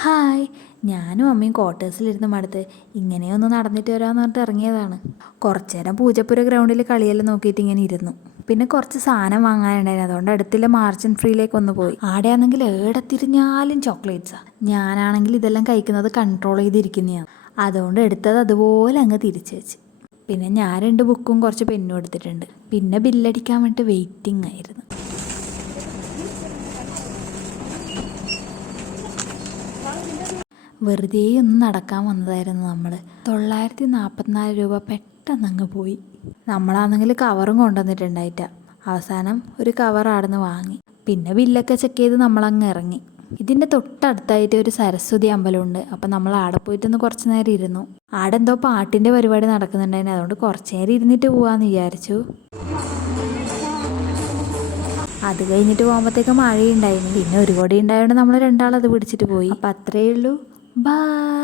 Hi, ഞാനും അമ്മയും ക്വാർട്ടേഴ്സിലിരുന്ന് മടുത്ത് ഇങ്ങനെയൊന്ന് നടന്നിട്ട് വരാമെന്ന് പറഞ്ഞിട്ട് ഇറങ്ങിയതാണ്. കുറച്ചു നേരം പൂജപ്പുര ഗ്രൗണ്ടിൽ കളിയെല്ലാം നോക്കിയിട്ട് ഇങ്ങനെ ഇരുന്നു. പിന്നെ കുറച്ച് സാധനം വാങ്ങാനുണ്ടായിരുന്നു, അതുകൊണ്ട് അടുത്തുള്ള മാർജിൻ ഫ്രീയിലേക്കൊന്ന് പോയി. ആടെയാണെങ്കിൽ ഏടെ തിരിഞ്ഞാലും ചോക്ലേറ്റ്സാണ്. ഞാനാണെങ്കിൽ ഇതെല്ലാം കഴിക്കുന്നത് കൺട്രോൾ ചെയ്തിരിക്കുന്നതാണ്. അതുകൊണ്ട് എടുത്തത് അതുപോലെ അങ്ങ് തിരിച്ചു വെച്ച്. പിന്നെ ഞാൻ 2 ബുക്കും കുറച്ച് പെന്നും എടുത്തിട്ടുണ്ട്. പിന്നെ ബില്ലടിക്കാൻ വേണ്ടിയിട്ട് വെയിറ്റിംഗ് ആയിരുന്നു. വെറുതെ ഒന്ന് നടക്കാൻ വന്നതായിരുന്നു നമ്മൾ. 944 രൂപ പെട്ടെന്ന് പോയി. നമ്മളാണെങ്കിൽ കവറും കൊണ്ടുവന്നിട്ടുണ്ടായിട്ട. അവസാനം ഒരു കവർ ആടുന്ന് വാങ്ങി. പിന്നെ ബില്ലൊക്കെ ചെക്ക് ചെയ്ത് നമ്മളങ്ങ് ഇറങ്ങി. ഇതിൻ്റെ തൊട്ടടുത്തായിട്ട് ഒരു സരസ്വതി അമ്പലമുണ്ട്. അപ്പം നമ്മൾ ആടെ പോയിട്ടൊന്ന് കുറച്ച് നേരം ഇരുന്നു. ആടെ എന്തോ പാട്ടിൻ്റെ പരിപാടി നടക്കുന്നുണ്ടായിരുന്നു, അതുകൊണ്ട് കുറച്ച് നേരം ഇരുന്നിട്ട് പോവാന്ന് വിചാരിച്ചു. അത് കഴിഞ്ഞിട്ട് പോകുമ്പോഴത്തേക്ക് മഴയുണ്ടായിരുന്നു. പിന്നെ ഒരു കൊടി ഉണ്ടായതുകൊണ്ട് നമ്മൾ രണ്ടാളത് പിടിച്ചിട്ട് പോയി. അപ്പം അത്രയേ ഉള്ളൂ. ബായ്.